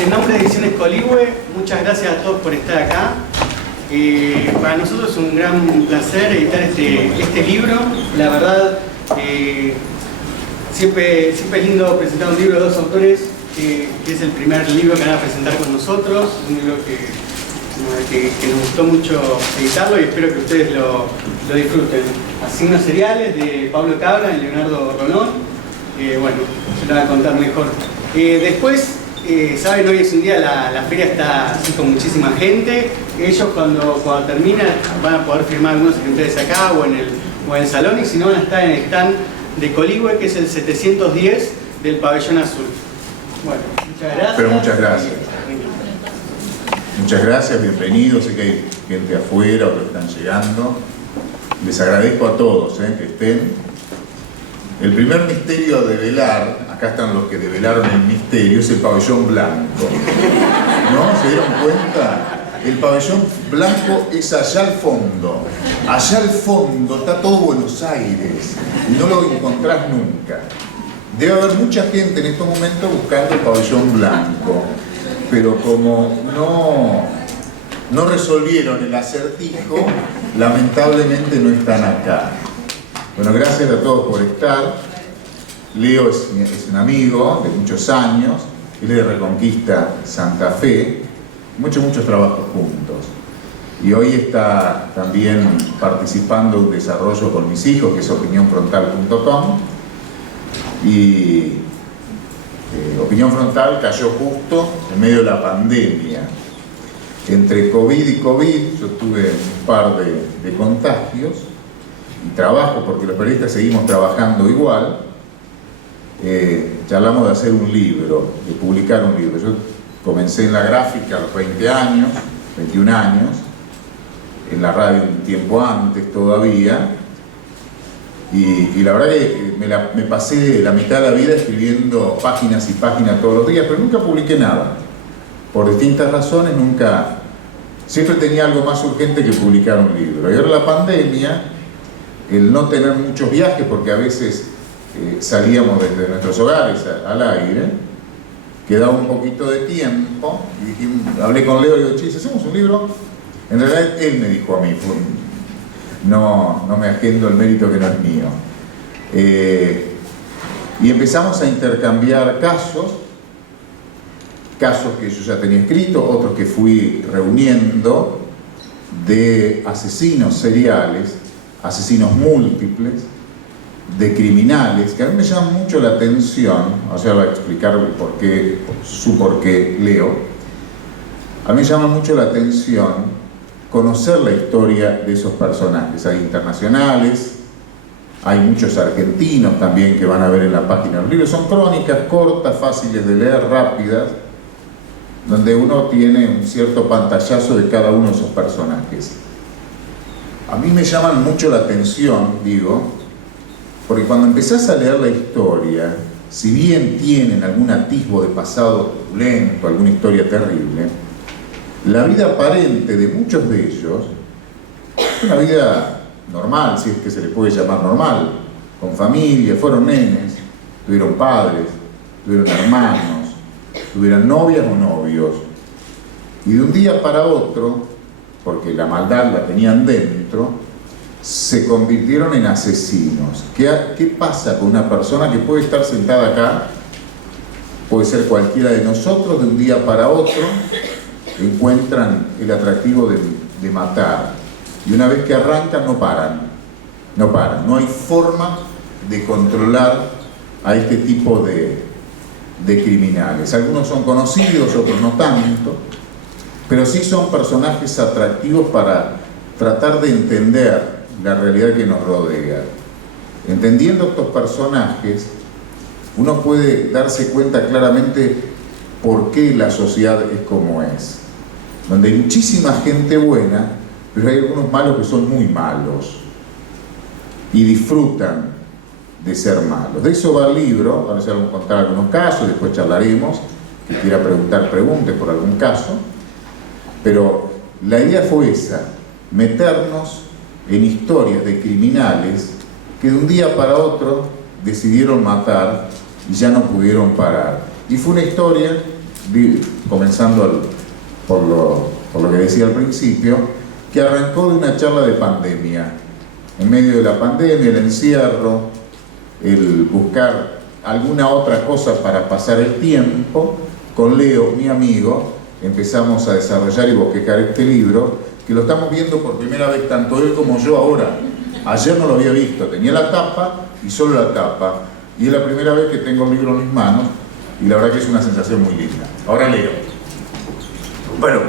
En nombre de Ediciones Coligüe, muchas gracias a todos por estar acá. Para nosotros es un gran placer editar este libro. La verdad, siempre es lindo presentar un libro de dos autores, que es el primer libro que van a presentar con nosotros. Un libro que nos gustó mucho editarlo y espero que ustedes lo disfruten. Asignos seriales de Pablo Cabra y Leonardo Rolón. Bueno, se lo van a contar mejor. Después, saben, hoy es un día, la feria está así con muchísima gente. Ellos cuando termina van a poder firmar algunos ejemplares acá o en el salón, y si no van a estar en el stand de Coligüe, que es el 710 del Pabellón Azul. Bueno, muchas gracias. Pero muchas gracias. Muchas gracias, bienvenidos. Sé que hay gente afuera o que están llegando. Les agradezco a todos que estén. El primer misterio a develar, acá están los que develaron el misterio, es el pabellón blanco. ¿No? ¿Se dieron cuenta? El pabellón blanco es allá al fondo. Allá al fondo está todo Buenos Aires y no lo encontrás nunca. Debe haber mucha gente en estos momentos buscando el pabellón blanco, pero como no resolvieron el acertijo, lamentablemente no están acá. Bueno, gracias a todos por estar. Leo es un amigo de muchos años, él es de Reconquista, Santa Fe, muchos trabajos juntos. Y hoy está también participando en un desarrollo con mis hijos, que es opinionfrontal.com. Y Opinión Frontal cayó justo en medio de la pandemia. Entre COVID y COVID, yo tuve un par de contagios y trabajo, porque los periodistas seguimos trabajando igual. Charlamos de hacer un libro, de publicar un libro. Yo comencé en la gráfica a los 20 años, 21 años, en la radio un tiempo antes todavía. Y la verdad que me pasé la mitad de la vida escribiendo páginas y páginas todos los días, pero nunca publiqué nada. Por distintas razones nunca... Siempre tenía algo más urgente que publicar un libro. Y ahora la pandemia, el no tener muchos viajes, porque a veces salíamos desde nuestros hogares al aire, quedaba un poquito de tiempo, y hablé con Leo y digo, che, ¿hacemos un libro? En realidad él me dijo a mí, no me agendo el mérito que no es mío. Y empezamos a intercambiar casos que yo ya tenía escrito, otros que fui reuniendo, de asesinos seriales, asesinos múltiples, de criminales, que a mí me llaman mucho la atención. O sea, voy a explicar por qué Leo. A mí me llama mucho la atención conocer la historia de esos personajes. Hay internacionales, hay muchos argentinos también que van a ver en la página del libro. Son crónicas cortas, fáciles de leer, rápidas, donde uno tiene un cierto pantallazo de cada uno de esos personajes. A mí me llaman mucho la atención, porque cuando empezás a leer la historia, si bien tienen algún atisbo de pasado turbulento, alguna historia terrible, la vida aparente de muchos de ellos es una vida normal, si es que se le puede llamar normal, con familia, fueron nenes, tuvieron padres, tuvieron hermanos, tuvieron novias o novios, y de un día para otro, porque la maldad la tenían dentro, se convirtieron en asesinos. ¿Qué pasa con una persona que puede estar sentada acá, puede ser cualquiera de nosotros, de un día para otro encuentran el atractivo de matar, y una vez que arrancan no paran, no hay forma de controlar a este tipo de criminales? Algunos son conocidos, otros no tanto, pero sí son personajes atractivos para tratar de entender la realidad que nos rodea. Entendiendo estos personajes, uno puede darse cuenta claramente por qué la sociedad es como es, donde hay muchísima gente buena, pero hay algunos malos que son muy malos y disfrutan de ser malos. De eso va el libro. Ahora se vamos a contar algunos casos, después charlaremos. Que quiera preguntar, pregunte por algún caso, pero la idea fue esa, meternos en historias de criminales que de un día para otro decidieron matar y ya no pudieron parar. Y fue una historia comenzando por lo que decía al principio, que arrancó de una charla de pandemia. En medio de la pandemia, el encierro, el buscar alguna otra cosa para pasar el tiempo, con Leo, mi amigo, empezamos a desarrollar y bosquejar este libro, que lo estamos viendo por primera vez tanto él como yo ahora. Ayer no lo había visto, tenía la tapa y solo la tapa, y es la primera vez que tengo el libro en mis manos, y la verdad que es una sensación muy linda. Ahora Leo. Bueno,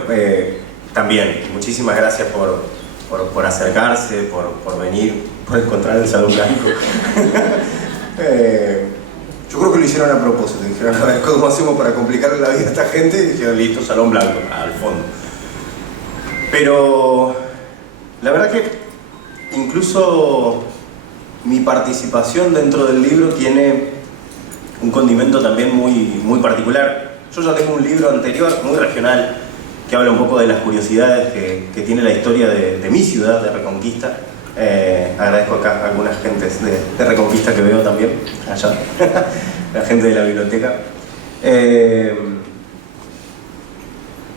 también, muchísimas gracias por acercarse, por venir, por encontrar el Salón Blanco. Yo creo que lo hicieron a propósito, dijeron, a ver, ¿cómo hacemos para complicarle la vida a esta gente? Y dijeron, listo, Salón Blanco, al fondo. Pero la verdad que incluso mi participación dentro del libro tiene un condimento también muy particular. Yo ya tengo un libro anterior, muy regional, que habla un poco de las curiosidades que tiene la historia de mi ciudad, de Reconquista. Agradezco acá a algunas gentes de Reconquista que veo también, allá, la gente de la biblioteca.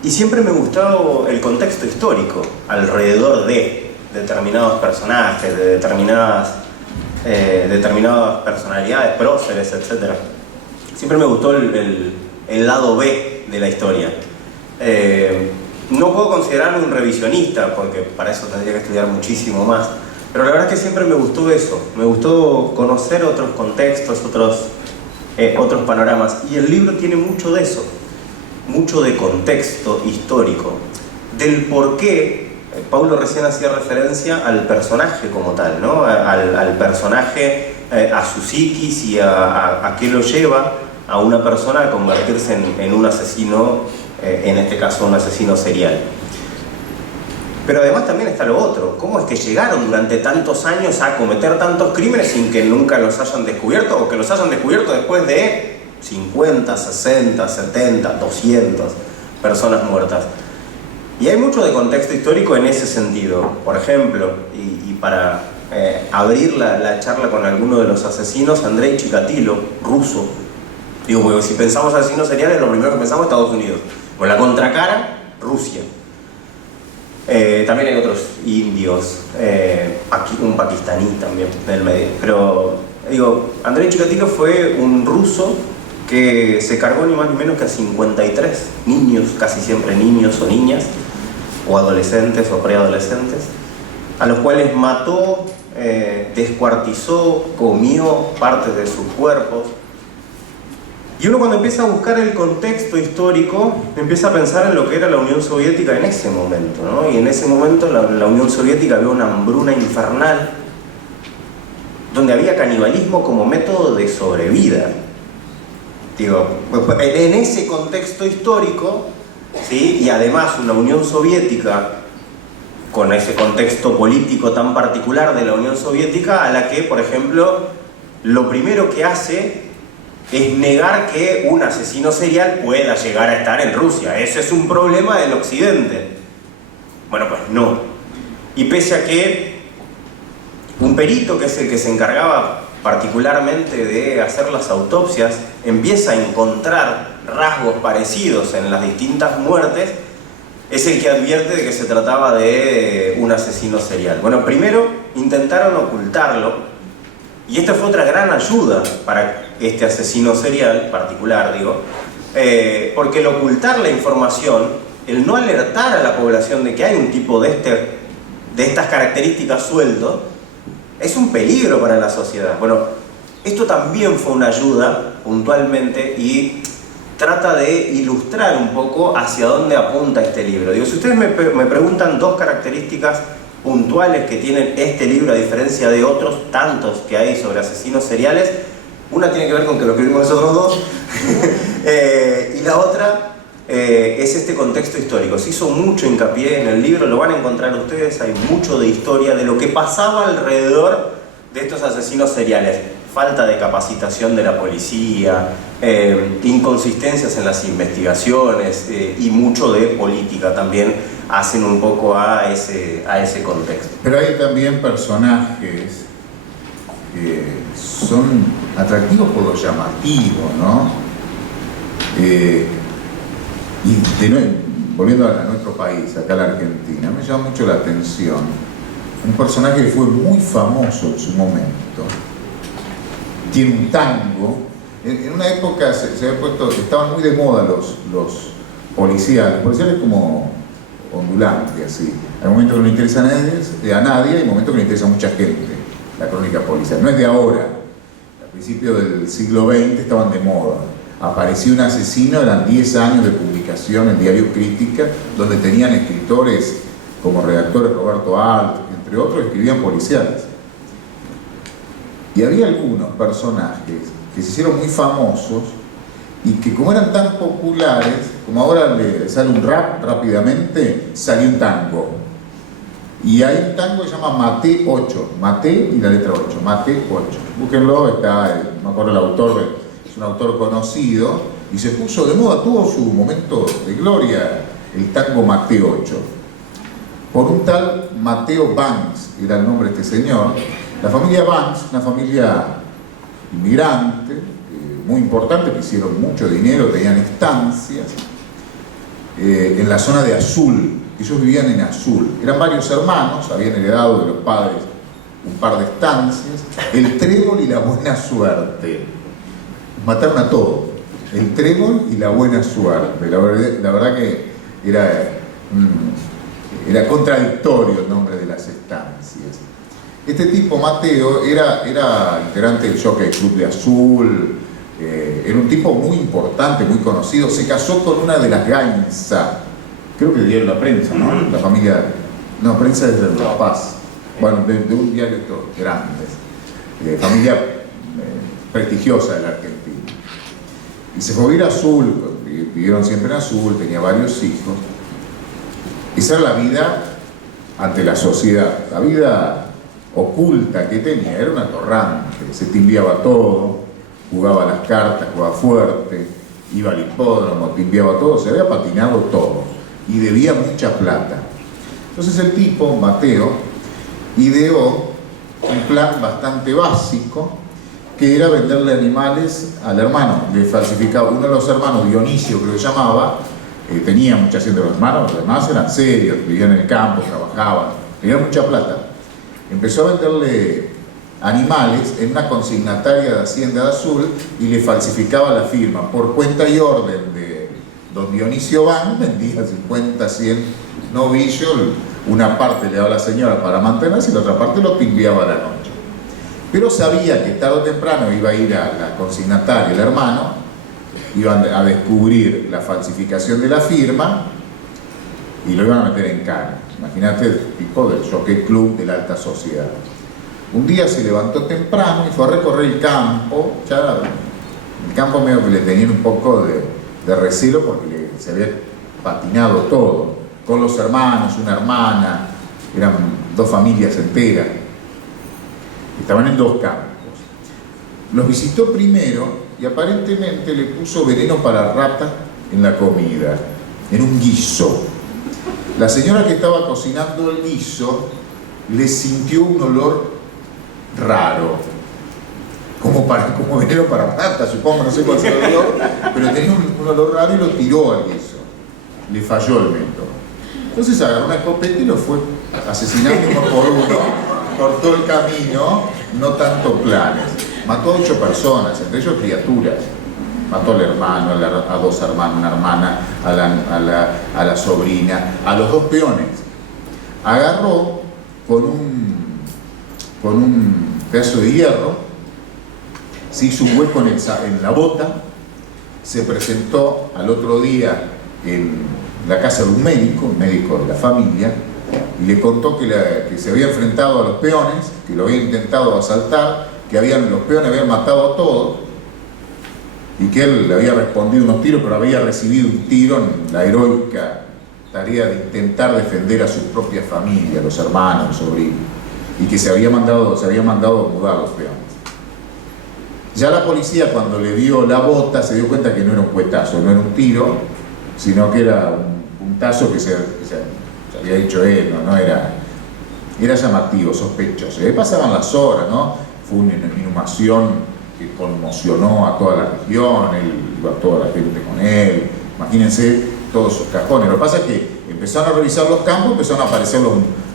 Y siempre me gustó el contexto histórico alrededor de determinados personajes, de determinadas personalidades, próceres, etc. Siempre me gustó el lado B de la historia. No puedo considerarme un revisionista, porque para eso tendría que estudiar muchísimo más, pero la verdad es que siempre me gustó eso, me gustó conocer otros contextos, otros panoramas, y el libro tiene mucho de eso, mucho de contexto histórico, del por qué. Paulo recién hacía referencia al personaje como tal, ¿no? al personaje, a su psiquis y a qué lo lleva a una persona a convertirse en un asesino, en este caso un asesino serial. Pero además también está lo otro, ¿cómo es que llegaron durante tantos años a cometer tantos crímenes sin que nunca los hayan descubierto, o que los hayan descubierto después de 50, 60, 70, 200 personas muertas? Y hay mucho de contexto histórico en ese sentido. Por ejemplo, y para abrir la charla con alguno de los asesinos, Andrei Chikatilo, ruso. Digo, porque si pensamos asesinos seriales, lo primero que pensamos es Estados Unidos. Con la contracara, Rusia. También hay otros indios, un pakistaní también en el medio. Pero, digo, Andrei Chikatilo fue un ruso que se cargó ni más ni menos que a 53 niños, casi siempre niños o niñas, o adolescentes o preadolescentes, a los cuales mató, descuartizó, comió partes de sus cuerpos. Y uno, cuando empieza a buscar el contexto histórico, empieza a pensar en lo que era la Unión Soviética en ese momento, ¿no? Y en ese momento la Unión Soviética había una hambruna infernal, donde había canibalismo como método de sobrevida. Digo, en ese contexto histórico, ¿sí? Y además una Unión Soviética con ese contexto político tan particular de la Unión Soviética, a la que, por ejemplo, lo primero que hace es negar que un asesino serial pueda llegar a estar en Rusia. Ese es un problema del Occidente. Bueno, pues no. Y pese a que un perito, que es el que se encargaba particularmente de hacer las autopsias, empieza a encontrar rasgos parecidos en las distintas muertes, es el que advierte de que se trataba de un asesino serial. Bueno, primero intentaron ocultarlo, y esta fue otra gran ayuda para este asesino serial particular, digo, porque el ocultar la información, el no alertar a la población de que hay un tipo de estas características suelto, es un peligro para la sociedad. Bueno, esto también fue una ayuda puntualmente, y trata de ilustrar un poco hacia dónde apunta este libro. Digo, si ustedes me preguntan dos características puntuales que tienen este libro a diferencia de otros tantos que hay sobre asesinos seriales, una tiene que ver con que lo escribimos nosotros dos y la otra es este contexto histórico. Se hizo mucho hincapié en el libro, lo van a encontrar ustedes, hay mucho de historia de lo que pasaba alrededor de estos asesinos seriales. Falta de capacitación de la policía, inconsistencias en las investigaciones y mucho de política también hacen un poco a ese contexto. Pero hay también personajes que son atractivos por lo llamativo, ¿no? Y de nuevo, volviendo a nuestro país, acá a la Argentina, me llama mucho la atención un personaje que fue muy famoso en su momento. Tiene un tango. En una época se había puesto, estaban muy de moda los policiales como ondulantes, así. Hay momentos que no interesa a nadie, hay momentos que no interesa a mucha gente, la crónica policial. No es de ahora. Al principio del siglo XX estaban de moda. Apareció un asesino, eran 10 años de publicación en Diario Crítica, donde tenían escritores como redactores Roberto Alt, entre otros, escribían policiales. Y había algunos personajes que se hicieron muy famosos y que como eran tan populares, como ahora le sale un rap rápidamente, salió un tango. Y hay un tango que se llama Mate 8, Mate y la letra 8, Mate 8. Búsquenlo, está, no me acuerdo el autor, es un autor conocido, y se puso de moda, tuvo su momento de gloria, el tango Mate 8. Por un tal Mateo Banks, era el nombre de este señor. La familia Banks, una familia inmigrante, muy importante, que hicieron mucho dinero, tenían estancias en la zona de Azul. Ellos vivían en Azul. Eran varios hermanos, habían heredado de los padres un par de estancias. El trébol y la buena suerte. Mataron a todos. El trébol y la buena suerte. La verdad que era contradictorio el nombre de las estancias. Este tipo, Mateo, era integrante del Jockey Club de Azul, era un tipo muy importante, muy conocido. Se casó con una de las Gainza, creo que dieron la prensa, ¿no? La familia, no, prensa es de La Paz, bueno, de un diario de estos grandes, familia prestigiosa de la Argentina. Y se fue a vivir a Azul, vivieron siempre en Azul, tenía varios hijos. Esa era la vida ante la sociedad, la vida oculta que tenía, era una atorrante, se timbiaba todo, jugaba las cartas, jugaba fuerte, iba al hipódromo, timbiaba todo, se había patinado todo y debía mucha plata. Entonces el tipo, Mateo, ideó un plan bastante básico, que era venderle animales al hermano. Le falsificaba, uno de los hermanos, Dionisio creo que se llamaba, tenía mucha gente de los hermanos, los demás eran serios, vivían en el campo, trabajaban, tenían mucha plata. Empezó a venderle animales en una consignataria de Hacienda de Azul y le falsificaba la firma. Por cuenta y orden de don Dionisio Van, vendía 50, 100 novillos, una parte le daba a la señora para mantenerse y la otra parte lo timbiaba a la noche. Pero sabía que tarde o temprano iba a ir a la consignataria, el hermano, iban a descubrir la falsificación de la firma y lo iban a meter en cana. Imagínate el tipo del Jockey Club de la alta sociedad. Un día se levantó temprano y fue a recorrer el campo. Ya el campo medio que le tenían un poco de recelo porque se había patinado todo, con los hermanos, una hermana, eran 2 familias enteras. Estaban en 2 campos. Los visitó primero y aparentemente le puso veneno para rata en la comida, en un guiso. La señora que estaba cocinando el guiso le sintió un olor raro, como veneno para rata, supongo, no sé cuál es el olor, pero tenía un olor raro y lo tiró al guiso. Le falló el método. Entonces agarró una escopeta y lo fue asesinando uno por uno, cortó el camino, no tanto planes. Mató a 8 personas, entre ellos criaturas. Mató al hermano, a 2 hermanos, una hermana, a la sobrina, a los 2 peones. Agarró con un pedazo de hierro, se hizo un hueco en la bota, se presentó al otro día en la casa de un médico de la familia, y le contó que se había enfrentado a los peones, que lo había intentado asaltar, que los peones habían matado a todos, y que él le había respondido unos tiros, pero había recibido un tiro en la heroica tarea de intentar defender a su propia familia, a los hermanos, los sobrinos, y que se había mandado a mudar a los peones. Ya la policía, cuando le vio la bota, se dio cuenta que no era un cuetazo, no era un tiro, sino que era un puntazo que se había hecho él, no era llamativo, sospechoso. Y ahí pasaban las horas, ¿no? Fue una inhumación que conmocionó a toda la región, él iba a toda la gente con él. Imagínense todos sus cajones. Lo que pasa es que empezaron a revisar los campos, empezaron a aparecer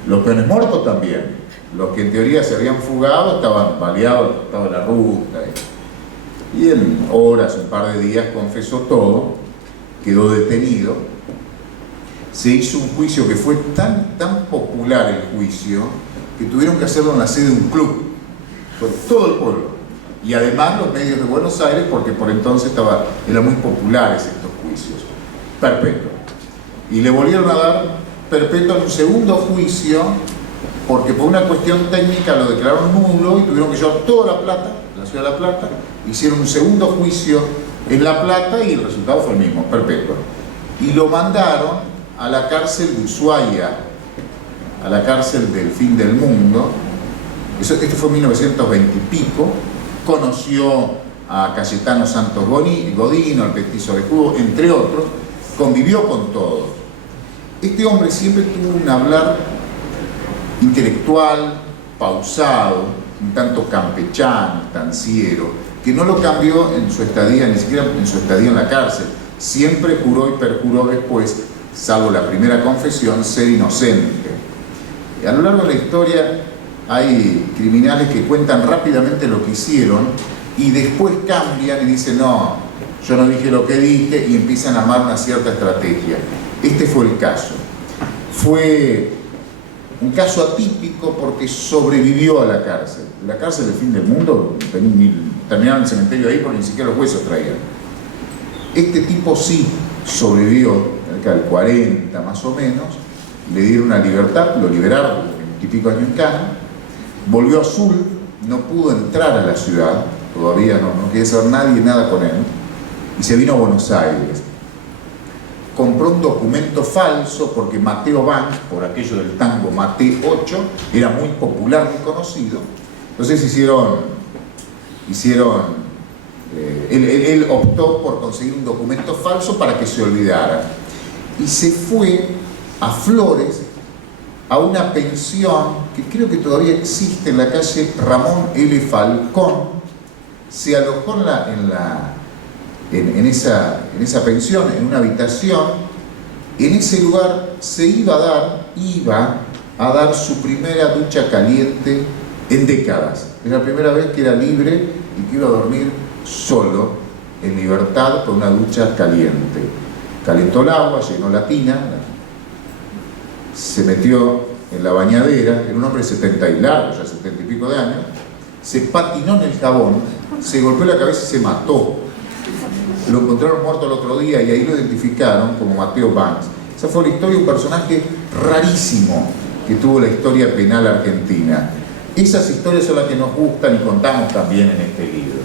los peones muertos también. Los que en teoría se habían fugado estaban baleados, estaba la ruta. Y en horas, un par de días, confesó todo, quedó detenido. Se hizo un juicio que fue tan popular el juicio, que tuvieron que hacerlo en la sede de un club, por todo el pueblo. Y además los medios de Buenos Aires, porque por entonces eran muy populares estos juicios. Perpetuo. Y le volvieron a dar perpetuo en un segundo juicio, porque por una cuestión técnica lo declararon nulo y tuvieron que llevar toda La Plata, la ciudad de La Plata, hicieron un segundo juicio en La Plata y el resultado fue el mismo, perpetuo. Y lo mandaron a la cárcel de Ushuaia, a la cárcel del fin del mundo. Esto fue en 1920 y pico. Conoció a Cayetano Santos Godino, al Petizo de Cubo, entre otros. Convivió con todos. Este hombre siempre tuvo un hablar intelectual, pausado, un tanto campechano, estanciero, que no lo cambió en su estadía, ni siquiera en su estadía en la cárcel. Siempre juró y perjuró después, salvo la primera confesión, ser inocente. Y a lo largo de la historia hay criminales que cuentan rápidamente lo que hicieron y después cambian y dicen, no, yo no dije lo que dije, y empiezan a armar una cierta estrategia. Este fue el caso. Fue un caso atípico porque sobrevivió a la cárcel. La cárcel del fin del mundo, terminaron el cementerio ahí porque ni siquiera los huesos traían. Este tipo sí sobrevivió, cerca del 40 más o menos, le dieron una libertad, lo liberaron, 20 y pico años en cana, volvió a Azul, no pudo entrar a la ciudad, todavía no quería saber nadie nada con él, y se vino a Buenos Aires. Compró un documento falso porque Mateo Banks, por aquello del tango Mate 8, era muy popular, muy conocido. Entonces él optó por conseguir un documento falso para que se olvidara. Y se fue a Flores, a una pensión que creo que todavía existe en la calle Ramón L. Falcón. Se alojó en esa pensión, en una habitación. En ese lugar iba a dar su primera ducha caliente en décadas. Era la primera vez que era libre y que iba a dormir solo, en libertad, con una ducha caliente. Calentó el agua, llenó la tina, se metió en la bañadera, era un hombre de 70 y largo, ya 70 y pico de años, se patinó en el jabón, se golpeó la cabeza y se mató. Lo encontraron muerto el otro día y ahí lo identificaron como Mateo Banks. Esa fue la historia de un personaje rarísimo que tuvo la historia penal argentina. Esas historias son las que nos gustan y contamos también en este libro.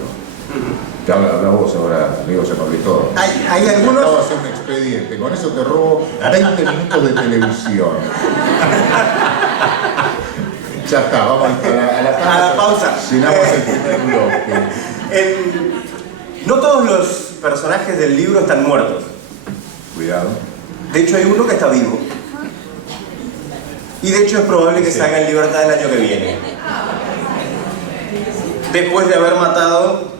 Que habla vos ahora, Leo, ya hablé todo. Hay algunos... Acabo de hacer un expediente, con eso te robo 20 minutos de televisión. Ya está, vamos a la pausa. Llenamos el primer bloque. No todos los personajes del libro están muertos. Cuidado. De hecho, hay uno que está vivo. Y de hecho es probable que salga en libertad el año que viene. Después de haber matado,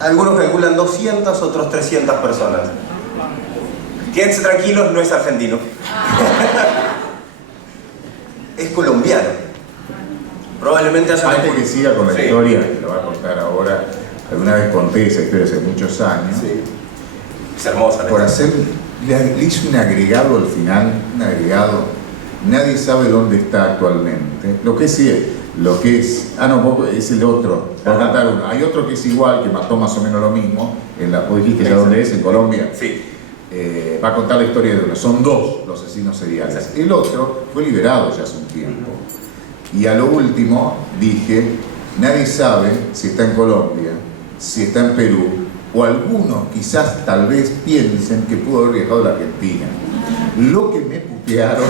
algunos calculan 200, otros 300 personas. Quédense tranquilos, no es argentino. Es colombiano. Probablemente haya... Antes que siga con la historia, que lo va a contar ahora, alguna vez conté esa historia hace muchos años. Sí. Es hermosa. Por hacer, le hice un agregado al final, un agregado. Nadie sabe dónde está actualmente. Lo que es, es el otro. Voy a cantar uno. Hay otro que es igual, que mató más o menos lo mismo. Vos dijiste ya dónde es, en Colombia. Sí. Va a contar la historia de uno. Son dos los asesinos seriales. El otro fue liberado ya hace un tiempo. Y a lo último dije, nadie sabe si está en Colombia, si está en Perú, o algunos quizás tal vez piensen que pudo haber viajado a la Argentina. Lo que me putearon.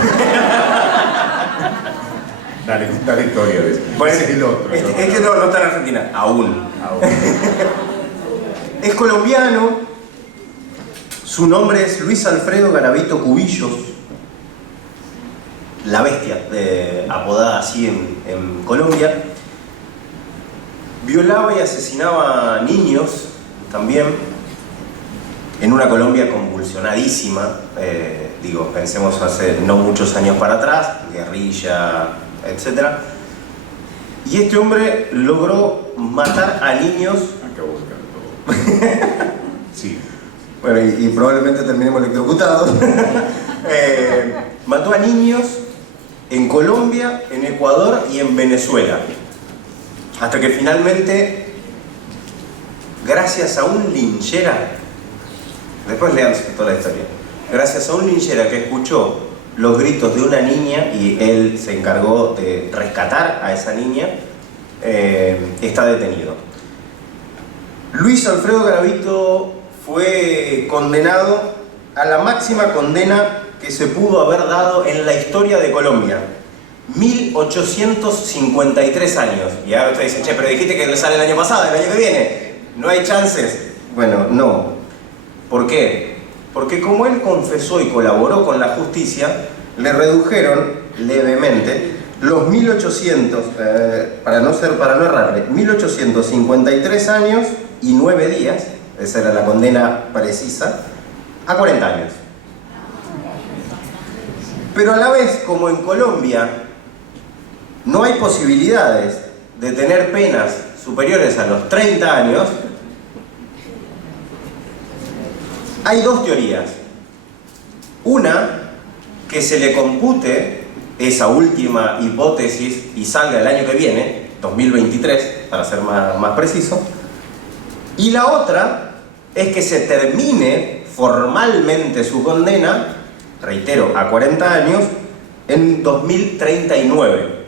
Dale, contá la historia de eso. Pues, es el otro. Es que no está en Argentina, aún. Es colombiano. Su nombre es Luis Alfredo Garavito Cubillos. La bestia, apodada así en Colombia. Violaba y asesinaba a niños también. en una Colombia convulsionadísima, digo, pensemos hace no muchos años para atrás, guerrilla, etc. Y este hombre logró matar a niños. Acabo de caer todo. Sí. Bueno, y probablemente terminemos electrocutados. Mató a niños en Colombia, en Ecuador y en Venezuela. Hasta que finalmente, gracias a un linchera, después lean toda la historia, gracias a un linchera que escuchó los gritos de una niña y él se encargó de rescatar a esa niña, está detenido. Luis Alfredo Garavito fue condenado a la máxima condena que se pudo haber dado en la historia de Colombia. 1853 años. Y ahora usted dice, che, pero dijiste que le sale el año pasado, el año que viene. ¿No hay chances? Bueno, no. ¿Por qué? Porque como él confesó y colaboró con la justicia, le redujeron levemente los 1800, para no errarle, 1853 años y 9 días, esa era la condena precisa, a 40 años. Pero a la vez, como en Colombia no hay posibilidades de tener penas superiores a los 30 años, hay dos teorías. Una, que se le compute esa última hipótesis y salga el año que viene, 2023, para ser más preciso. Y la otra es que se termine formalmente su condena, reitero, a 40 años, en 2039,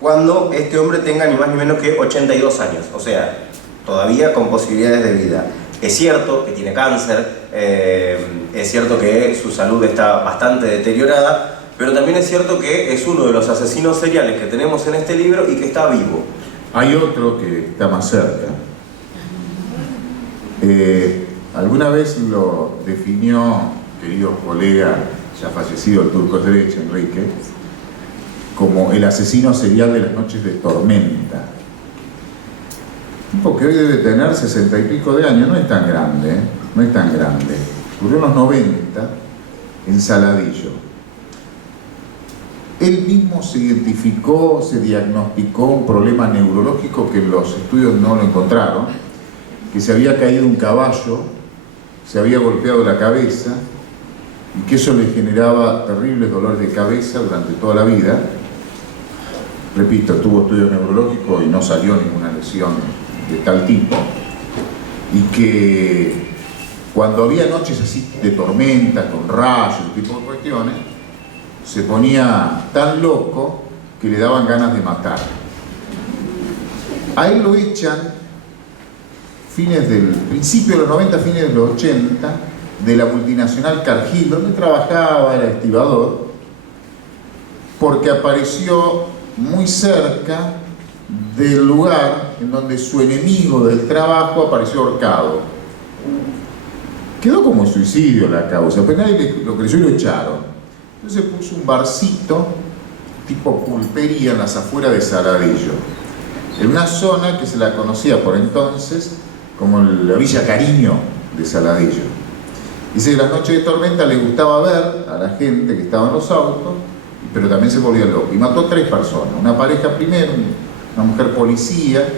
cuando este hombre tenga ni más ni menos que 82 años, o sea, todavía con posibilidades de vida. Es cierto que tiene cáncer, es cierto que su salud está bastante deteriorada, pero también es cierto que es uno de los asesinos seriales que tenemos en este libro y que está vivo. Hay otro que está más cerca. Alguna vez lo definió, querido colega, ya fallecido, el turco derecho, Enrique, como el asesino serial de las noches de tormenta. Un tipo que hoy debe tener 60 y pico de años, no es tan grande, no es tan grande. Ocurrió en los 90, en Saladillo. Él mismo se identificó, se diagnosticó un problema neurológico que en los estudios no lo encontraron, que se había caído un caballo, se había golpeado la cabeza y que eso le generaba terribles dolores de cabeza durante toda la vida. Repito, tuvo estudios neurológicos y no salió ninguna lesión de tal tipo, y que cuando había noches así de tormenta, con rayos, tipo de cuestiones, se ponía tan loco que le daban ganas de matar. A él lo echan principio de los 90, fines de los 80, de la multinacional Cargill, donde trabajaba, era estibador, porque apareció muy cerca del lugar en donde su enemigo del trabajo apareció ahorcado. Quedó como suicidio la causa, pero nadie lo creyó y lo echaron. Entonces puso un barcito tipo pulpería en las afueras de Saladillo, en una zona que se la conocía por entonces como la Villa Cariño de Saladillo. Dice que las noches de tormenta le gustaba ver a la gente que estaba en los autos, pero también se volvía loco. Y mató a 3 personas, una pareja primero, una mujer policía,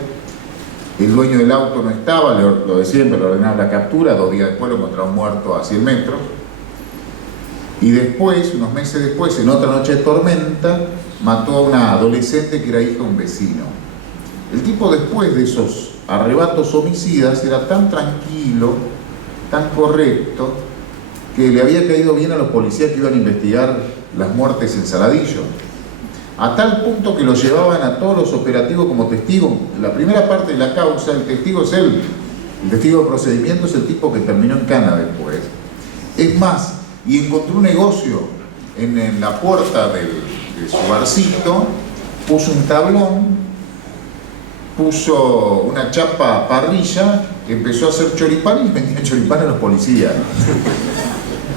el dueño del auto no estaba, lo de siempre, le ordenaron la captura, 2 días después lo encontraron muerto a 100 metros. Y después, unos meses después, en otra noche de tormenta, mató a una adolescente que era hija de un vecino. El tipo, después de esos arrebatos homicidas, era tan tranquilo, tan correcto, que le había caído bien a los policías que iban a investigar las muertes en Saladillo, a tal punto que lo llevaban a todos los operativos como testigo. La primera parte de la causa, el testigo es él, el testigo de procedimiento es el tipo que terminó en cana después. Es más, y encontró un negocio en la puerta de su barcito, puso un tablón, puso una chapa parrilla, empezó a hacer choripán y vendía choripán a los policías.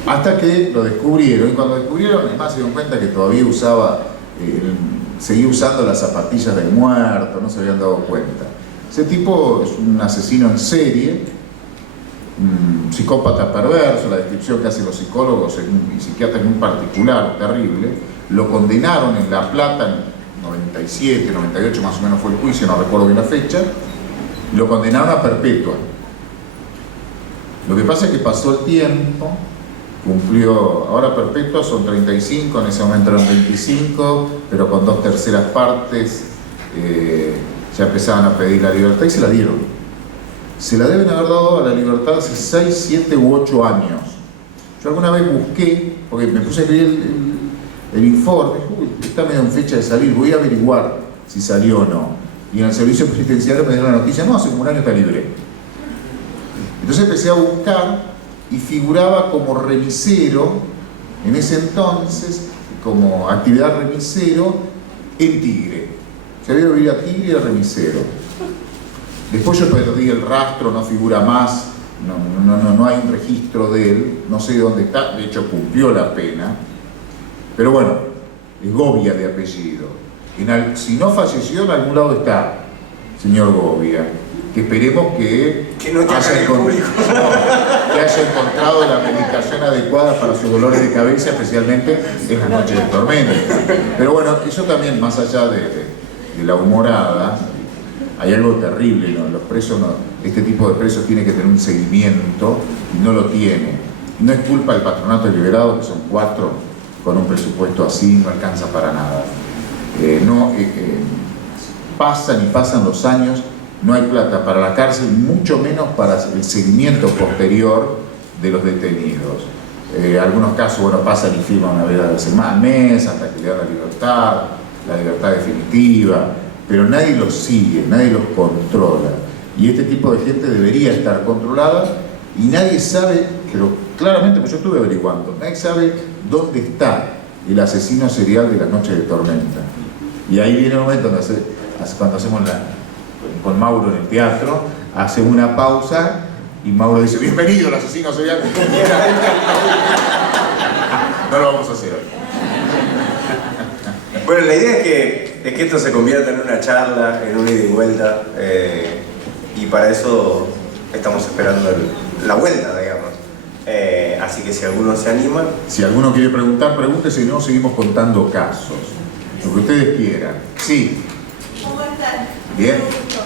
Hasta que lo descubrieron, y cuando descubrieron, además se dieron cuenta que todavía seguía usando las zapatillas del muerto, no se habían dado cuenta. Ese tipo es un asesino en serie, un psicópata perverso, la descripción que hacen los psicólogos y psiquiatras en un particular, terrible. Lo condenaron en La Plata en 97, 98 más o menos fue el juicio, no recuerdo bien la fecha, lo condenaron a perpetua. Lo que pasa es que pasó el tiempo, cumplió, ahora perpetua son 35, en ese momento eran 25, pero con 2/3 partes ya empezaban a pedir la libertad y se la dieron. Se la deben haber dado a la libertad hace 6, 7 u 8 años. Yo alguna vez busqué, porque me puse a escribir el informe, está medio en fecha de salir, voy a averiguar si salió o no. Y en el servicio penitenciario me dieron la noticia, no, hace como un año está libre. Entonces empecé a buscar y figuraba como remisero, en ese entonces, como actividad remisero, en Tigre. Se había ido a Tigre y era remisero. Después yo perdí el rastro, no figura más, no hay un registro de él, no sé dónde está, de hecho cumplió la pena. Pero bueno, es Govia de apellido. Si no falleció, en algún lado está, señor Govia. Que esperemos que no haya encontrado la medicación adecuada para sus dolores de cabeza, especialmente en las noches de tormenta. Pero bueno, eso también, más allá de la humorada, hay algo terrible, ¿no? Los presos este tipo de presos tiene que tener un seguimiento y no lo tiene. No es culpa del patronato de liberados, que son 4 con un presupuesto así, no alcanza para nada. Pasan los años, no hay plata para la cárcel, mucho menos para el seguimiento posterior de los detenidos. Algunos casos, bueno, pasan y firman una vez al mes hasta que le dan la libertad definitiva, pero nadie los sigue, nadie los controla. Y este tipo de gente debería estar controlada y nadie sabe, pero claramente, pues yo estuve averiguando, nadie sabe dónde está el asesino serial de las noches de tormenta. Y ahí viene el momento cuando hacemos con Mauro en el teatro, hacemos una pausa y Mauro dice, bienvenido al asesino serial. No lo vamos a hacer hoy. Bueno, la idea es que esto se convierta en una charla, en un ida y vuelta, y para eso estamos esperando la vuelta, digamos. Así que si alguno se anima... Si alguno quiere preguntar, pregunte, si no, seguimos contando casos. Lo que ustedes quieran. Sí. ¿Cómo están? Bien.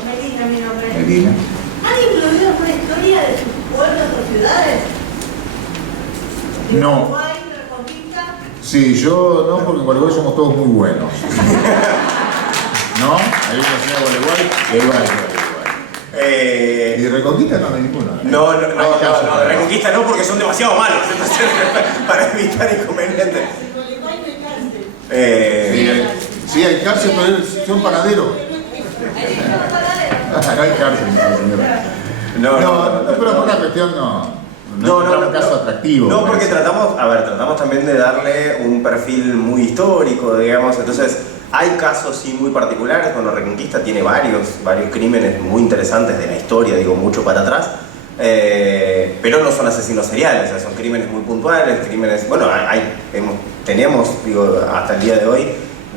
Melina, mi nombre. Melina. ¿Han incluido una historia de sus pueblos o ciudades? No. Uruguay, Reconquista. Sí, yo no, porque en Gualeguay somos todos muy buenos. ¿No? Hay una ciudad de Gualeguay y hay varios de Gualeguay. ¿Y de Reconquista no hay ninguno? No, de Reconquista no, porque son demasiado malos, entonces, para evitar inconvenientes. En Uruguay no hay cárcel. Sí, hay cárcel, pero son panaderos. No hay cárcel, señora. No, pero por una cuestión no es un caso atractivo. No, porque tratamos también de darle un perfil muy histórico, digamos, entonces hay casos sí muy particulares. Bueno, Reconquista tiene varios crímenes muy interesantes de la historia, digo, mucho para atrás, pero no son asesinos seriales, o sea, son crímenes muy puntuales, bueno, tenemos, digo, hasta el día de hoy,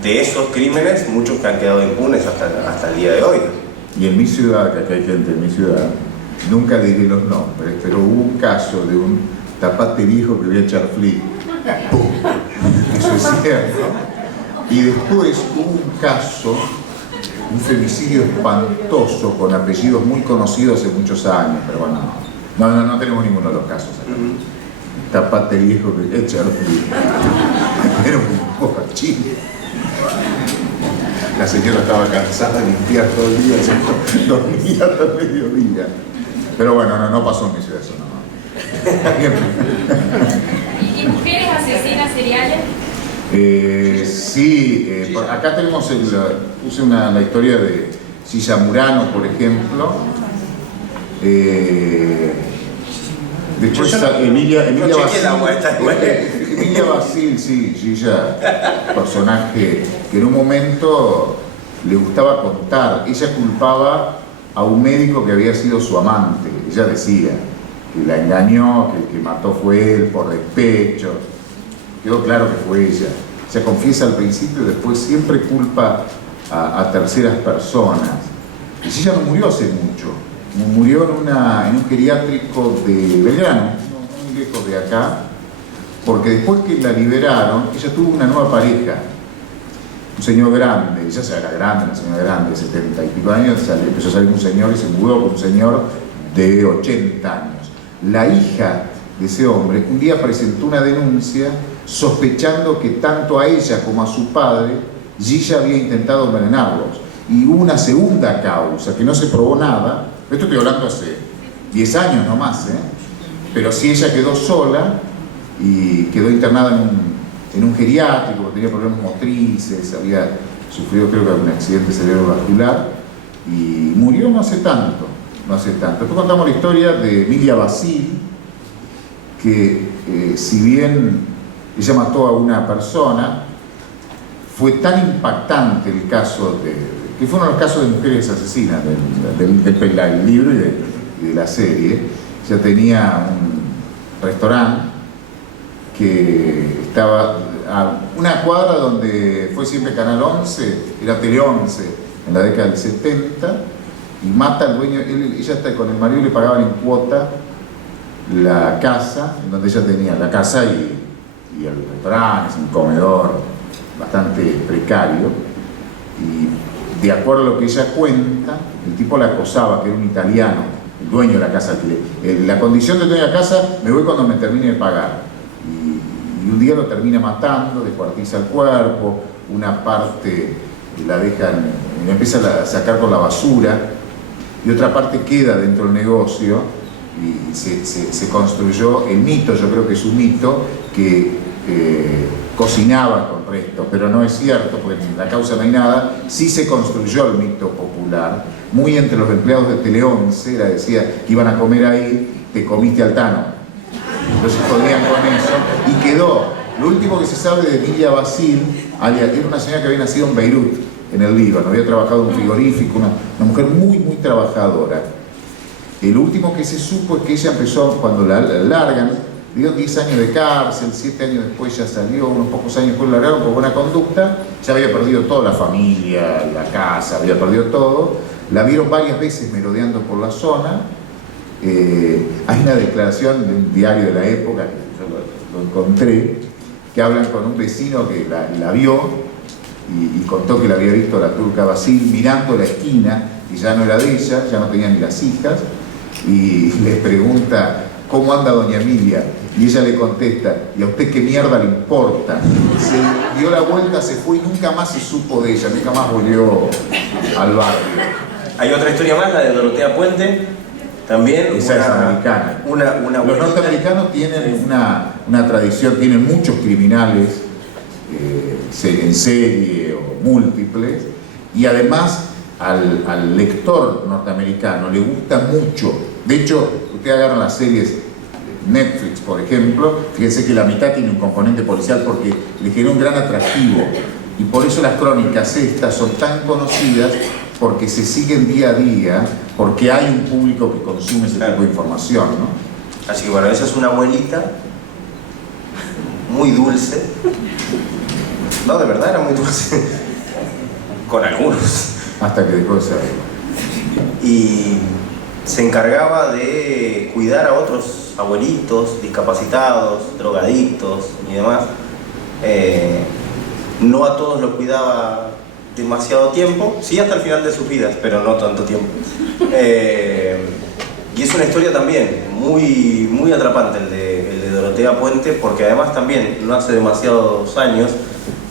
de esos crímenes, muchos que han quedado impunes hasta el día de hoy. Y en mi ciudad, que acá hay gente en mi ciudad, nunca diré los nombres, pero hubo un caso de un tapate viejo que quería echar flip. ¡Pum! Eso es cierto. Y después hubo un caso, un femicidio espantoso con apellidos muy conocidos hace muchos años, pero bueno, no tenemos ninguno de los casos acá. Tapate viejo que quería echar flip. Era un poco chile. La señora estaba cansada de limpiar todo el día, dormía hasta el mediodía. Pero bueno, no pasó en mi ciudad eso, no. ¿Y mujeres asesinas seriales? Sí, acá tenemos puse la historia de Silla Murano, por ejemplo. Después Emilia Basil, sí, Gilla, personaje que en un momento le gustaba contar. Ella culpaba a un médico que había sido su amante. Ella decía que la engañó, que el que mató fue él por despecho. Quedó claro que fue ella. Se confiesa al principio y después siempre culpa a terceras personas. Y Gilla no murió hace mucho. murió en un geriátrico de Belgrano, no muy lejos de acá, porque después que la liberaron, ella tuvo una nueva pareja, un señor grande, ella ya era grande, una señora grande, de 70 y pico años, empezó a salir un señor y se mudó con un señor de 80 años. La hija de ese hombre un día presentó una denuncia sospechando que tanto a ella como a su padre Gilla había intentado envenenarlos. Y hubo una segunda causa, que no se probó nada, esto estoy hablando hace 10 años no más, pero sí ella quedó sola y quedó internada en un geriátrico, tenía problemas motrices, había sufrido creo que un accidente cerebrovascular y murió no hace tanto. Después contamos la historia de Emilia Basil, que si bien ella mató a una persona, fue tan impactante el caso que fue uno de los casos de mujeres asesinas del libro y de la serie. Ella tenía un restaurante que estaba a una cuadra donde fue siempre Canal 11, era Tele 11 en la década del 70, y mata al dueño. Ella está con el marido, le pagaban en cuota la casa, en donde ella tenía la casa y el restaurante, un comedor bastante precario, y de acuerdo a lo que ella cuenta, el tipo la acosaba, que era un italiano, el dueño de la casa. La condición del dueño de la casa: me voy cuando me termine de pagar. Y un día lo termina matando, descuartiza el cuerpo, una parte la dejan, empieza a sacar por la basura, y otra parte queda dentro del negocio, y se construyó el mito, yo creo que es un mito, que cocinaba con restos, pero no es cierto, porque en la causa no hay nada. Sí se construyó el mito popular, muy entre los empleados de Tele 11, decía que iban a comer ahí, te comiste al Tano. Entonces jodían con eso, y quedó. Lo último que se sabe de Emilia Basil, era una señora que había nacido en Beirut, en el Líbano, había trabajado en un frigorífico, una mujer muy, muy trabajadora. El último que se supo es que ella empezó, cuando la largan, dio 10 años de cárcel, 7 años después ya salió, unos pocos años después la largaron por buena conducta, ya había perdido toda la familia, la casa, había perdido todo. La vieron varias veces merodeando por la zona. Hay una declaración de un diario de la época, que yo lo encontré, que hablan con un vecino que la vio y contó que la había visto a la turca Basil mirando la esquina, y ya no era de ella, ya no tenía ni las hijas, y le pregunta: ¿cómo anda doña Emilia? Y ella le contesta: ¿y a usted qué mierda le importa? Se dio la vuelta, se fue y nunca más se supo de ella, nunca más volvió al barrio. Hay otra historia más, la de Dorotea Puente, también. Esa es americana. Los norteamericanos tienen una tradición, tienen muchos criminales en serie o múltiples, y además al lector norteamericano le gusta mucho. De hecho, ustedes agarran las series Netflix, por ejemplo, fíjense que la mitad tiene un componente policial porque le genera un gran atractivo, y por eso las crónicas estas son tan conocidas, porque se siguen día a día, porque hay un público que consume ese tipo de información, ¿no? Así que bueno, esa es una abuelita muy dulce. No, de verdad era muy dulce. Con algunos. Hasta que dejó de ser. Y se encargaba de cuidar a otros abuelitos, discapacitados, drogadictos y demás. No a todos los cuidaba demasiado tiempo, sí hasta el final de sus vidas, pero no tanto tiempo. Y es una historia también muy, muy atrapante el de Dorotea Puente, porque además también no hace demasiados años.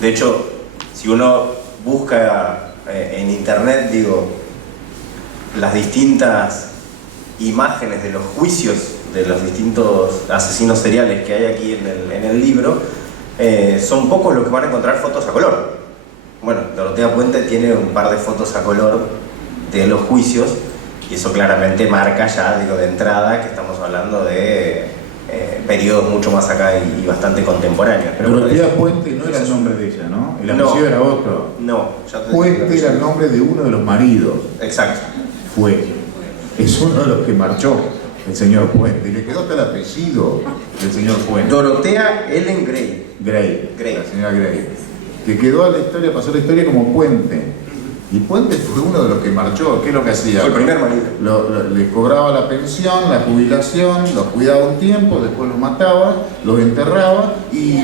De hecho, si uno busca en internet, las distintas imágenes de los juicios de los distintos asesinos seriales que hay aquí en el libro, son pocos los que van a encontrar fotos a color. Bueno, Dorotea Puente tiene un par de fotos a color de los juicios, y eso claramente marca ya, de entrada, que estamos hablando de periodos mucho más acá y bastante contemporáneos. Pero Dorotea Puente no era el nombre de ella, ¿no? El apellido era otro. No, ya te Puente era el nombre de uno de los maridos. Exacto. Es uno de los que marchó, el señor Puente, y le quedó hasta el apellido del señor Puente. Dorotea Ellen Gray. Gray, la señora Gray, que quedó a la historia, pasó la historia como Puente. Y Puente fue uno de los que marchó. ¿Qué es lo que hacía? Fue el primer marido. Le cobraba la pensión, la jubilación, los cuidaba un tiempo, después los mataba, los enterraba y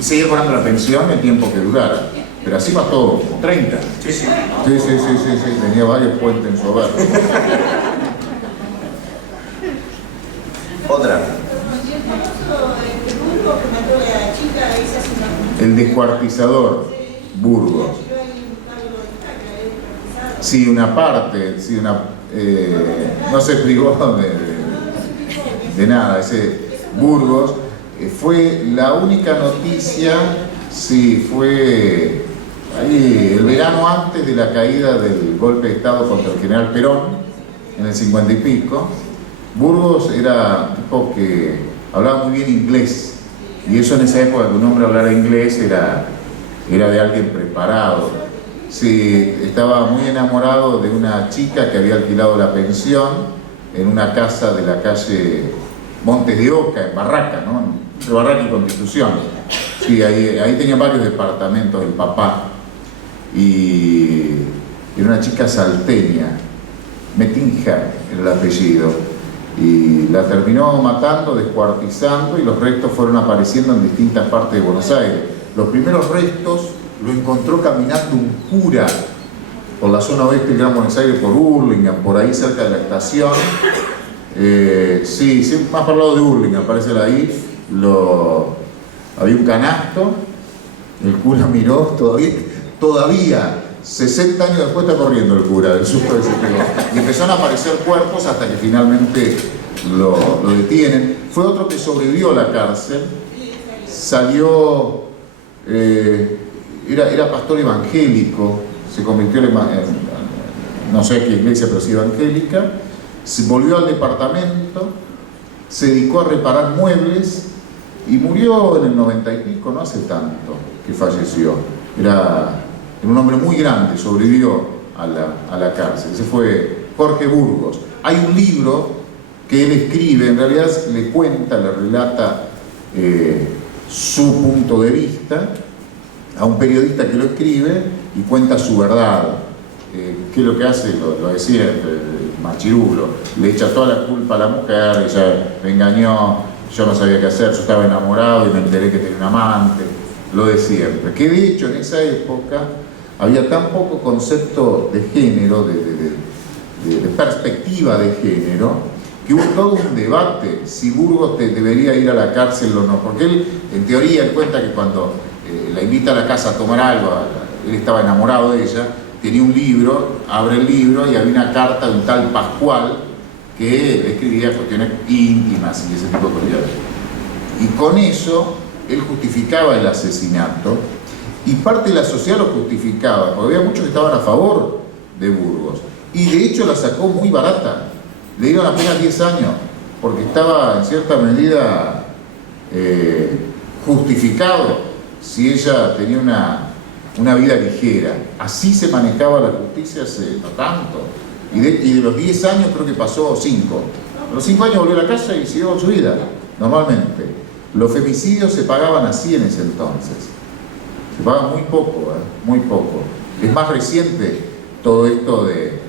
seguía cobrando la pensión el tiempo que durara. Pero así mató como 30. Sí, sí. Sí, tenía varios puentes en su hogar. Otra. El descuartizador, Burgos. Sí, una parte, sí, no se privó de nada. Ese Burgos fue la única noticia, sí, fue ahí el verano antes de la caída del golpe de Estado contra el general Perón, en el 50 y pico. Burgos era un tipo que hablaba muy bien inglés, y eso en esa época que un hombre hablara inglés era de alguien preparado. Sí, estaba muy enamorado de una chica que había alquilado la pensión en una casa de la calle Montes de Oca, en Barraca, ¿no? Entre Barraca y Constitución. Sí, ahí tenía varios departamentos el papá, y era una chica salteña, Mettinger era el apellido, y la terminó matando, descuartizando, y los restos fueron apareciendo en distintas partes de Buenos Aires. Los primeros restos lo encontró caminando un cura por la zona oeste del Gran Buenos Aires, por Hurlingham, por ahí cerca de la estación. Sí, más para el lado de Hurlingham, aparece ahí. Había un canasto, el cura miró, todavía 60 años después está corriendo el cura del susto que se pegó. Y empezaron a aparecer cuerpos hasta que finalmente lo detienen. Fue otro que sobrevivió a la cárcel, salió, era pastor evangélico, se convirtió en no sé qué iglesia, pero sí evangélica, se volvió al departamento, se dedicó a reparar muebles y murió en el 90 y pico, no hace tanto que falleció. Era un hombre muy grande, sobrevivió a la cárcel. Ese fue Jorge Burgos. Hay un libro que él escribe, en realidad le cuenta, le relata su punto de vista a un periodista que lo escribe y cuenta su verdad. ¿Qué es lo que hace? Lo de siempre, el machirulo. Le echa toda la culpa a la mujer, ella me engañó, yo no sabía qué hacer, yo estaba enamorado y me enteré que tenía un amante. Lo de siempre. Que de hecho en esa época había tan poco concepto de género, de perspectiva de género, que hubo todo un debate si Burgos debería ir a la cárcel o no. Porque él, en teoría, él cuenta que cuando la invita a la casa a tomar algo, él estaba enamorado de ella, tenía un libro, abre el libro y había una carta de un tal Pascual que le escribía cuestiones íntimas y ese tipo de cosas. Y con eso él justificaba el asesinato, y parte de la sociedad lo justificaba, porque había muchos que estaban a favor de Burgos, y de hecho la sacó muy barata, le dieron apenas 10 años, porque estaba en cierta medida justificado si ella tenía una vida ligera. Así se manejaba la justicia hace no tanto, y de los 10 años creo que pasó 5. A los 5 años volvió a la casa y siguió con su vida, normalmente. Los femicidios se pagaban así en ese entonces. Se paga muy poco, muy poco. Es más reciente todo esto de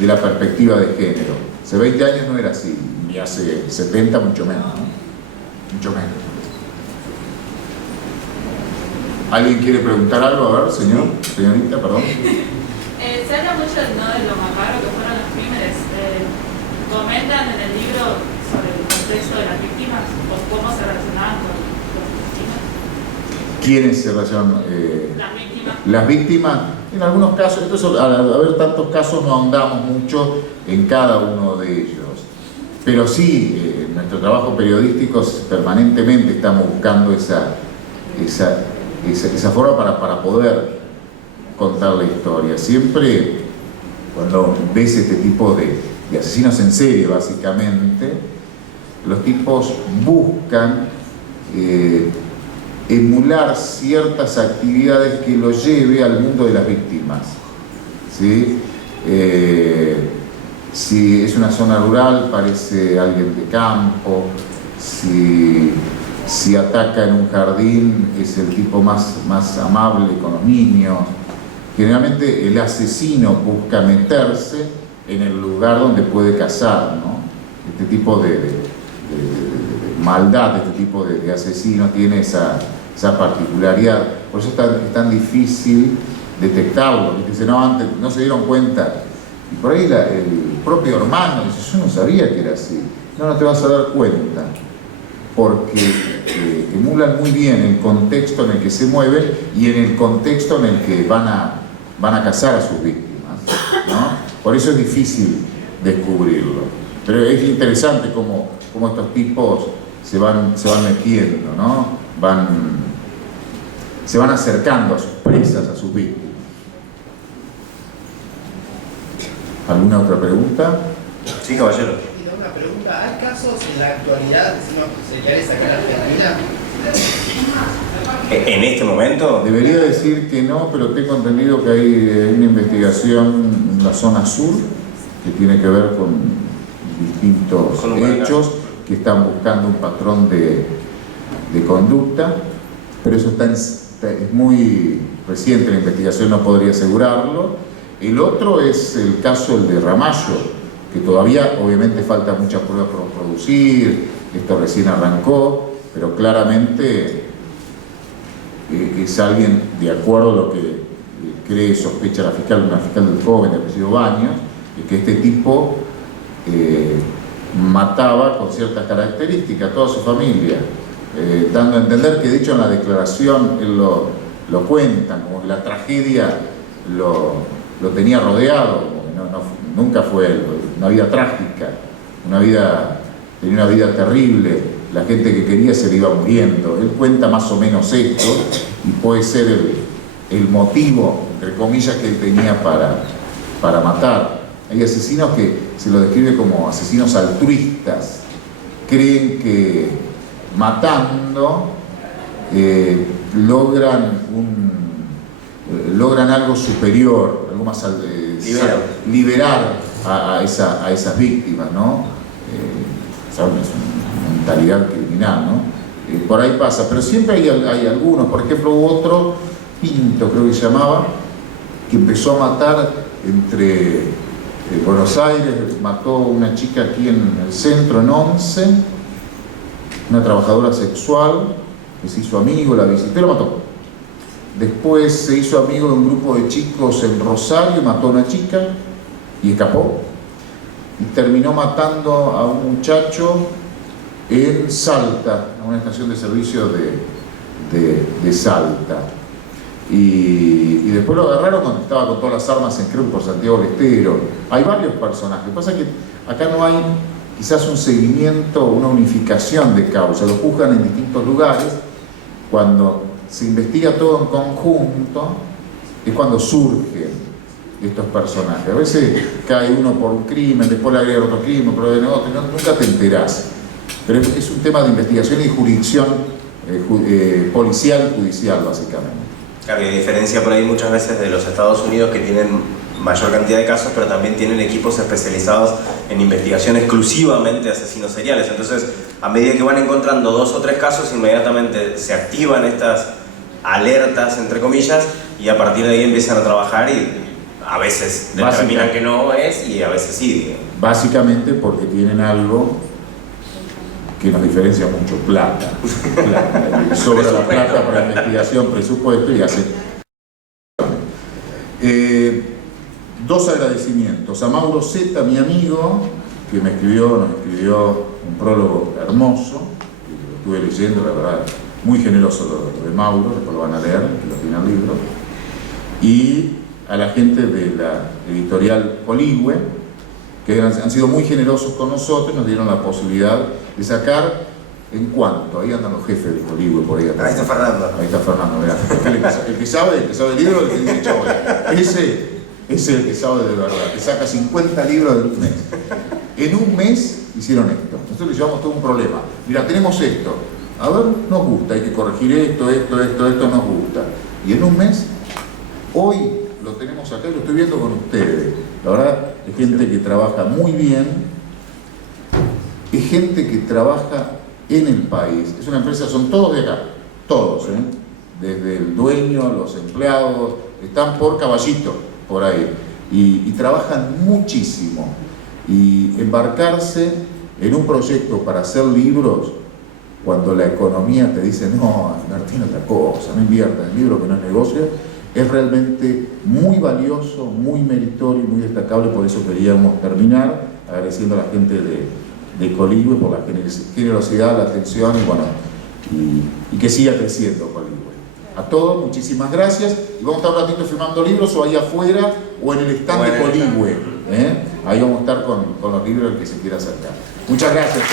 la perspectiva de género. Hace 20 años no era así, y hace 70 mucho menos, ¿no? Mucho menos. ¿Alguien quiere preguntar algo? A ver, señorita, perdón. Se habla mucho de lo macabro que fueron los crímenes. ¿Comentan en el libro sobre el contexto de las víctimas o cómo se relacionaban con los asesinos? ¿Quiénes se relacionan? Las víctimas. Las víctimas, en algunos casos, entonces al haber tantos casos no ahondamos mucho en cada uno de ellos. Pero sí, en nuestro trabajo periodístico permanentemente estamos buscando esa forma para poder contar la historia. Siempre cuando ves este tipo de asesinos en serie, básicamente, los tipos buscan emular ciertas actividades que los lleve al mundo de las víctimas, ¿sí? Si es una zona rural, parece alguien de campo. Si ataca en un jardín, es el tipo más amable con los niños. generalmente el asesino busca meterse en el lugar donde puede cazar, ¿no? Este tipo de maldad, este tipo de asesino tiene esa particularidad, por eso es tan difícil detectarlo. Dice, no, antes no se dieron cuenta. Y por ahí el propio hermano dice, yo no sabía que era así. No te vas a dar cuenta, porque emulan muy bien el contexto en el que se mueven y en el contexto en el que van a cazar a sus víctimas, ¿no? Por eso es difícil descubrirlo. Pero es interesante cómo estos tipos se van metiendo, ¿no? Se van acercando a sus presas, a sus víctimas. ¿Alguna otra pregunta? Sí, caballero. Una pregunta, ¿hay casos en la actualidad de asesinos seriales acá en Argentina? ¿En este momento? Debería decir que no, pero tengo entendido que hay una investigación en la zona sur que tiene que ver con distintos hechos que están buscando un patrón de conducta, pero eso es muy reciente la investigación, no podría asegurarlo. El otro es el caso de Ramallo, que todavía obviamente falta muchas pruebas por producir, esto recién arrancó, pero claramente es alguien, de acuerdo a lo que cree, sospecha una fiscal del joven de apellido Baños, que este tipo mataba con ciertas características a toda su familia, dando a entender que de hecho en la declaración él lo cuentan, como que la tragedia lo tenía rodeado, nunca fue él, una vida trágica, tenía una vida terrible, la gente que quería se le iba muriendo. Él cuenta más o menos esto y puede ser el motivo, entre comillas, que él tenía para matar. Hay asesinos que se lo describe como asesinos altruistas, creen que matando logran algo superior, algo más, liberar a esas víctimas, ¿no? Es una mentalidad criminal, ¿no? Por ahí pasa, pero siempre hay algunos. Por ejemplo, hubo otro, Pinto creo que se llamaba, que empezó a matar entre Buenos Aires, mató a una chica aquí en el centro, en Once, una trabajadora sexual, que se hizo amigo, la visitó y la mató. Después se hizo amigo de un grupo de chicos en Rosario, mató a una chica y escapó. Y terminó matando a un muchacho en Salta, a una estación de servicio de Salta. Y después lo agarraron cuando estaba con todas las armas en, creo, por Santiago del Estero. Hay varios personajes. Lo que pasa es que acá no hay quizás un seguimiento, una unificación de causas. Lo juzgan en distintos lugares. Cuando se investiga todo en conjunto, es cuando surgen estos personajes. A veces cae uno por un crimen, después le agrega otro crimen, pero de otro, nunca te enterás. Pero es un tema de investigación y jurisdicción policial y judicial, básicamente. Claro, y a diferencia por ahí muchas veces de los Estados Unidos, que tienen mayor cantidad de casos, pero también tienen equipos especializados en investigación exclusivamente de asesinos seriales. Entonces, a medida que van encontrando 2 o 3 casos, inmediatamente se activan estas alertas, entre comillas, y a partir de ahí empiezan a trabajar y a veces determinan que no es y a veces sí, digamos. Básicamente porque tienen algo que nos diferencia mucho: plata. Sobra la plata para la investigación, presupuesto, y hacen. 2 agradecimientos. A Mauro Zeta, mi amigo, que nos escribió un prólogo hermoso, que lo estuve leyendo, la verdad, muy generoso lo de Mauro, después lo van a leer, que lo tiene el libro. Y a la gente de la editorial Poligüe, que han sido muy generosos con nosotros y nos dieron la posibilidad de sacar en cuanto. Ahí andan los jefes de Poligüe por ahí atrás. Ahí está Fernando. Ahí está Fernando, mirá. El que sabe el libro, el que dice, chaval, ese es el que sabe de verdad, que saca 50 libros en un mes. En un mes hicieron esto. Nosotros le llevamos todo un problema. Mira, tenemos esto. A ver, nos gusta, hay que corregir esto nos gusta. Y en un mes, hoy lo tenemos acá y lo estoy viendo con ustedes. La verdad, es gente que trabaja muy bien, es gente que trabaja en el país. Es una empresa, son todos de acá, todos, desde el dueño, los empleados, están por Caballito, por ahí, y trabajan muchísimo. Y embarcarse en un proyecto para hacer libros, cuando la economía te dice, no, invertí en otra cosa, no inviertas en libros que no es negocio, es realmente muy valioso, muy meritorio y muy destacable. Por eso queríamos terminar agradeciendo a la gente de Coligüe por la generosidad, la atención y bueno, y que siga creciendo Coligüe. A todos, muchísimas gracias, y vamos a estar un ratito filmando libros o ahí afuera o en el stand de Coligüe. Ahí vamos a estar con los libros al que se quiera acercar. Muchas gracias.